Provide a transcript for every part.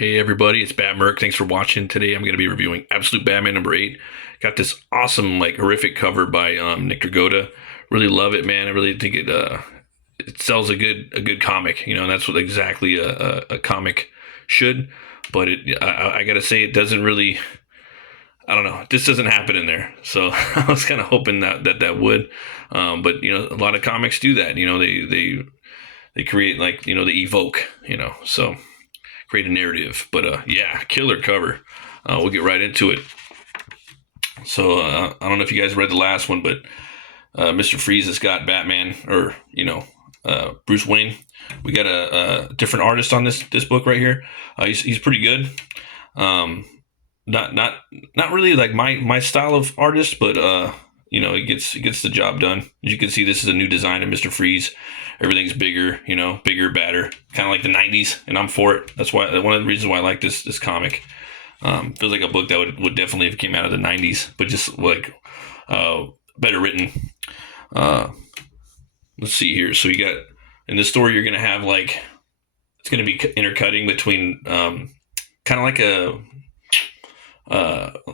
Hey everybody, it's Bat Merc. Thanks for watching. Today I'm going to be reviewing Absolute Batman number 8. Got this awesome, horrific cover by Nick Dragotta. Really love it, man. I really think it sells a good comic. And that's what exactly a comic should. But I got to say, it doesn't really. I don't know. This doesn't happen in there, so I was kind of hoping that would. But a lot of comics do that. They create they evoke. So create a narrative. But yeah, killer cover. We'll get right into it. So I don't know if you guys read the last one, but Mr. Freeze has got Batman, or Bruce Wayne. We got a different artist on this book right here. He's pretty good. Not really like my style of artist, but he gets the job done. As you can see, this is a new design of Mr. Freeze. Everything's bigger, bigger, badder, kind of like the '90s, and I'm for it. That's why one of the reasons why I like this comic. Feels like a book that would definitely have came out of the '90s, but just better written. Let's see here. So you got in this story, you're gonna have it's gonna be intercutting between kind of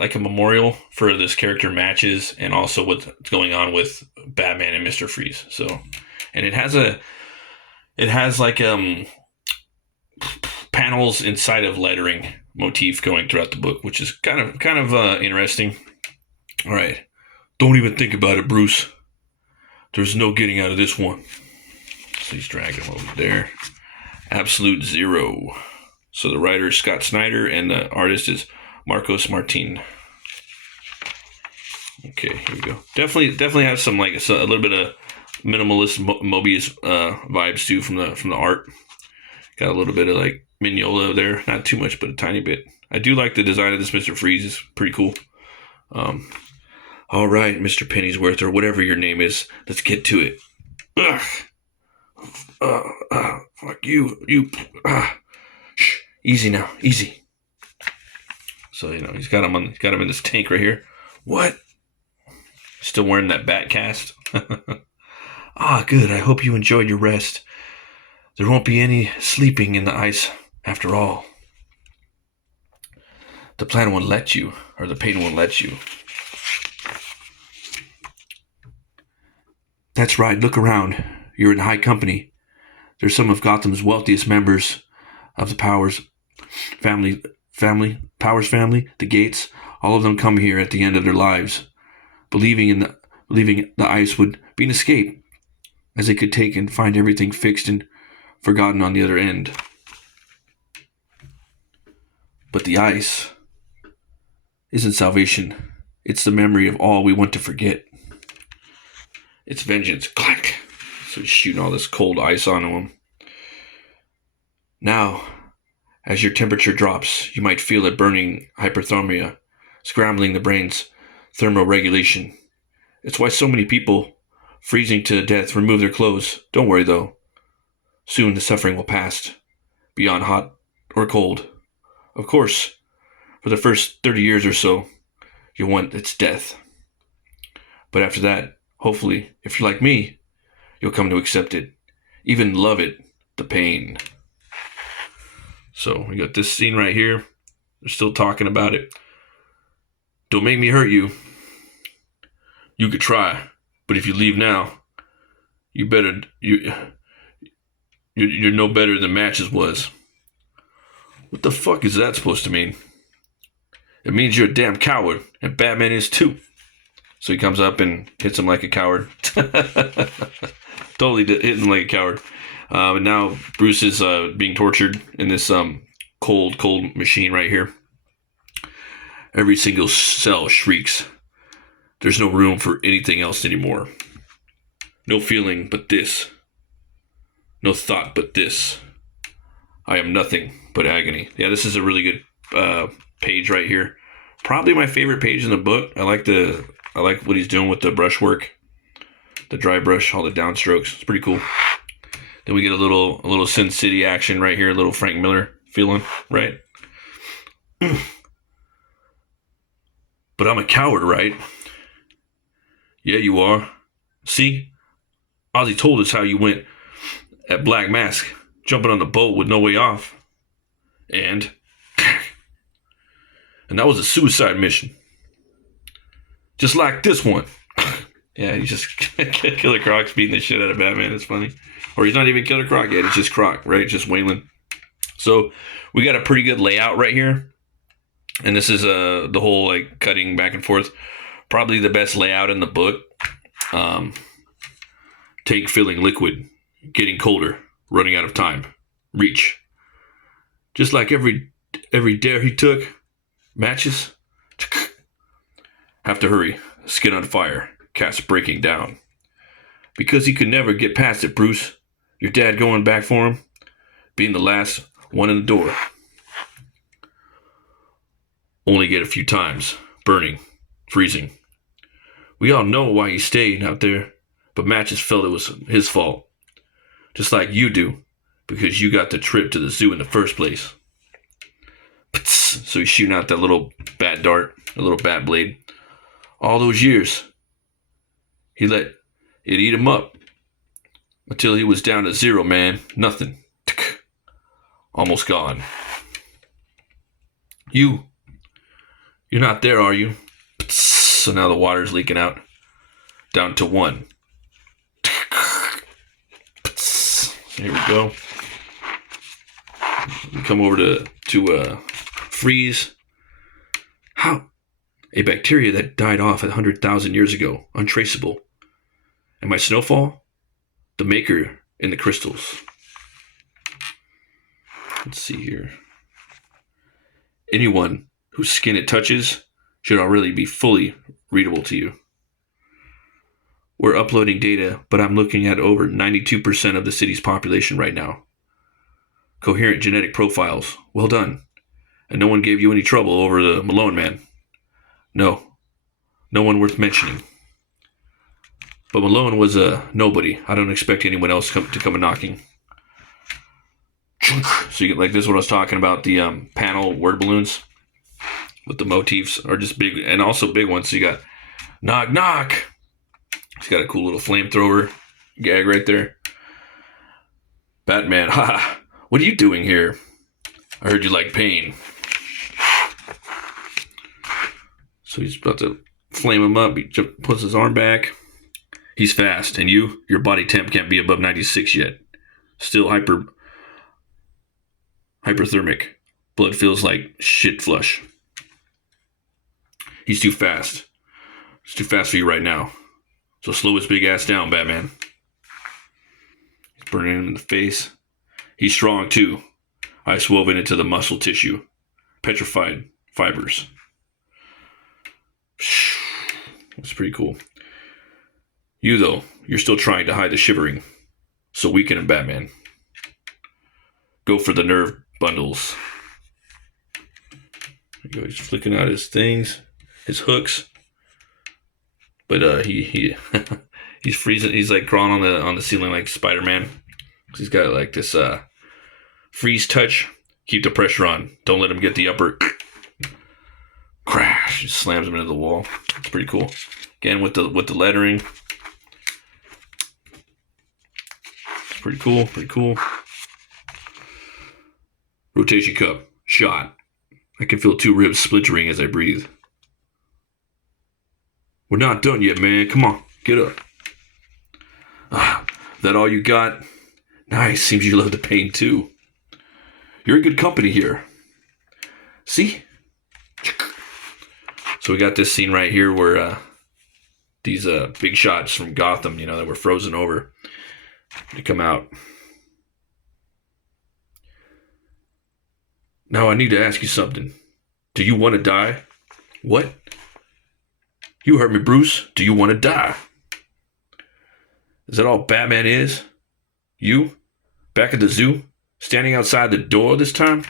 like a memorial for this character matches, and also what's going on with Batman and Mister Freeze. So, and it has panels inside of lettering motif going throughout the book, which is kind of interesting. All right, don't even think about it, Bruce. There's no getting out of this one. So he's dragging him over there. Absolute Zero. So the writer is Scott Snyder, and the artist is Marcos Martin. Okay, here we go. Definitely has some a little bit of minimalist Mobius vibes too from the art. Got a little bit of Mignola there, not too much, but a tiny bit. I do like the design of this Mr. Freeze. It's pretty cool. All right, Mr. Pennyworth, or whatever your name is, let's get to it. Ugh. Fuck you. Shh. Easy now, easy. So he's got him in this tank right here. What? Still wearing that bat cast? Good. I hope you enjoyed your rest. There won't be any sleeping in the ice after all. The plan won't let you, or the pain won't let you. That's right. Look around. You're in high company. They're some of Gotham's wealthiest members of the Powers family, the Gates. All of them come here at the end of their lives, believing the ice would be an escape, as they could take and find everything fixed and forgotten on the other end. But the ice isn't salvation. It's the memory of all we want to forget. It's vengeance. Clack. So he's shooting all this cold ice onto him. Now, as your temperature drops, you might feel a burning hyperthermia, scrambling the brain's thermoregulation. It's why so many people, freezing to death, remove their clothes. Don't worry, though. Soon the suffering will pass, beyond hot or cold. Of course, for the first 30 years or so, you'll want its death. But after that, hopefully, if you're like me, you'll come to accept it, even love it, the pain. So we got this scene right here. They're still talking about it. Don't make me hurt you. You could try, but if you leave now, you're no better than Matches was. What the fuck is that supposed to mean? It means you're a damn coward, and Batman is too. So he comes up and hits him like a coward. Totally hitting him like a coward. But now Bruce is being tortured in this cold machine right here. Every single cell shrieks. There's no room for anything else anymore. No feeling but this. No thought but this. I am nothing but agony. Yeah, this is a really good page right here. Probably my favorite page in the book. I like what he's doing with the brushwork, the dry brush, all the downstrokes. It's pretty cool. Then we get a little Sin City action right here, a little Frank Miller feeling, right? But I'm a coward, right? Yeah, you are. See? Ozzy told us how you went at Black Mask, jumping on the boat with no way off. And And that was a suicide mission. Just like this one. Yeah, he's just Killer Croc's beating the shit out of Batman. It's funny. Or he's not even Killer Croc yet. It's just Croc, right? Just Waylon. So we got a pretty good layout right here. And this is the whole like cutting back and forth. Probably the best layout in the book. Tank filling liquid. Getting colder. Running out of time. Reach. Just like every dare he took. Matches. Have to hurry. Skin on fire. Cat's breaking down. Because he could never get past it, Bruce. Your dad going back for him. Being the last one in the door. Only get a few times. Burning. Freezing. We all know why he stayed out there. But Matches felt it was his fault. Just like you do. Because you got the trip to the zoo in the first place. So he's shooting out that little bat dart. A little bat blade. All those years. He let it eat him up. Until he was down to zero, man. Nothing. Almost gone. You're not there, are you? So now the water's leaking out. Down to 1. Here we go. We come over to freeze. How? A bacteria that died off 100,000 years ago. Untraceable. And my Snowfall? The maker in the crystals. Let's see here. Anyone whose skin it touches should already be fully readable to you. We're uploading data, but I'm looking at over 92% of the city's population right now. Coherent genetic profiles. Well done. And no one gave you any trouble over the Malone man. No. No one worth mentioning. But Malone was a nobody. I don't expect anyone else to come a knocking. So you get like this is what I was talking about, the panel word balloons with the motifs are just big and also big ones. So you got knock knock. He's got a cool little flamethrower gag right there. Batman, ha! What are you doing here? I heard you like pain. So he's about to flame him up. He puts his arm back. He's fast, and your body temp can't be above 96 yet. Still hyperthermic. Blood feels like shit flush. He's too fast. It's too fast for you right now. So slow his big ass down, Batman. He's burning him in the face. He's strong too. Ice woven into the muscle tissue. Petrified fibers. That's pretty cool. You, though, you're still trying to hide the shivering. So weaken him, Batman. Go for the nerve bundles. There you go. He's flicking out his things, his hooks. But he's freezing. He's like crawling on the ceiling like Spider-Man. He's got like this freeze touch. Keep the pressure on. Don't let him get the upper. Crash. Just slams him into the wall. It's pretty cool. Again with the lettering. It's pretty cool. Pretty cool. Rotation cup. Shot. I can feel 2 ribs splintering as I breathe. We're not done yet, man. Come on. Get up. That all you got? Nice. Seems you love the pain, too. You're in good company here. See? So we got this scene right here where these big shots from Gotham, that were frozen over, they come out. Now I need to ask you something. Do you want to die? What? You heard me, Bruce. Do you want to die? Is that all Batman is? You? Back at the zoo? Standing outside the door this time?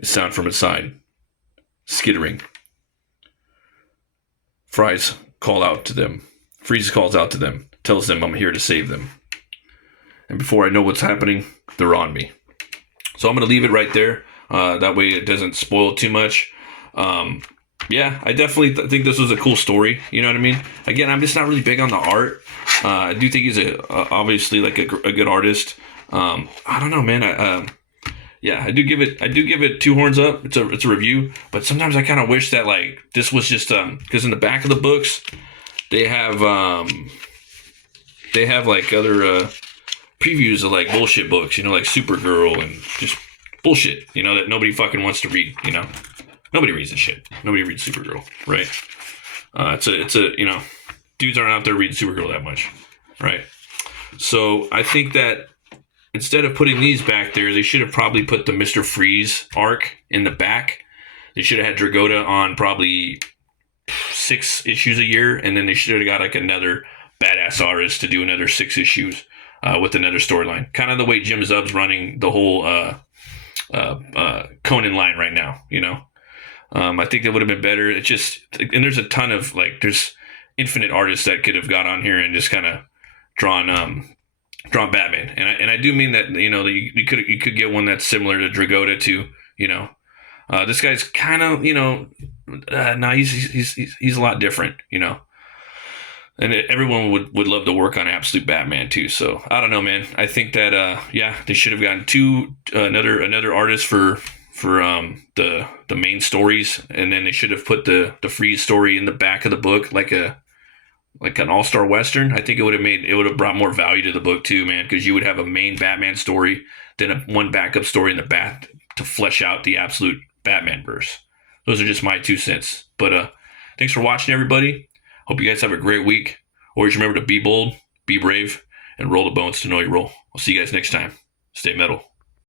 A sound from inside. Skittering. Freeze calls out to them. Tells them I'm here to save them. And before I know what's happening, they're on me. So I'm going to leave it right there. That way it doesn't spoil too much. Yeah, I definitely think this was a cool story. You know what I mean? Again, I'm just not really big on the art. I do think he's obviously like a good artist. I don't know, man. yeah, I do give it two horns up. It's a review, but sometimes I kind of wish that like this was just because in the back of the books they have like other previews of like bullshit books, you know, like Supergirl and just bullshit, you know, that nobody fucking wants to read, you know. Nobody reads this shit. Nobody reads Supergirl, right? It's a you know, dudes aren't out there reading Supergirl that much, right? So I think that instead of putting these back there, they should have probably put the Mr. Freeze arc in the back. They should have had Dragota on probably 6 issues a year, and then they should have got like another badass artist to do another 6 issues with another storyline. Kind of the way Jim Zub's running the whole Conan line right now, you know. I think that would have been better. It's just, and there's a ton of like, there's infinite artists that could have got on here and just kind of drawn Batman, and I do mean that, you know, you could get one that's similar to Dragota too, you know. This guy's kind of, you know, no, he's a lot different, you know. And everyone would love to work on Absolute Batman too. So I don't know, man. I think that yeah, they should have gotten another artist for the main stories, and then they should have put the Freeze story in the back of the book like an all-star western. I think it would have brought more value to the book too, man, because you would have a main Batman story, then one backup story in the back to flesh out the Absolute Batman verse. Those are just my 2 cents. But thanks for watching, everybody. Hope you guys have a great week. Always remember to be bold, be brave, and roll the bones to know you roll. I'll see you guys next time. Stay metal.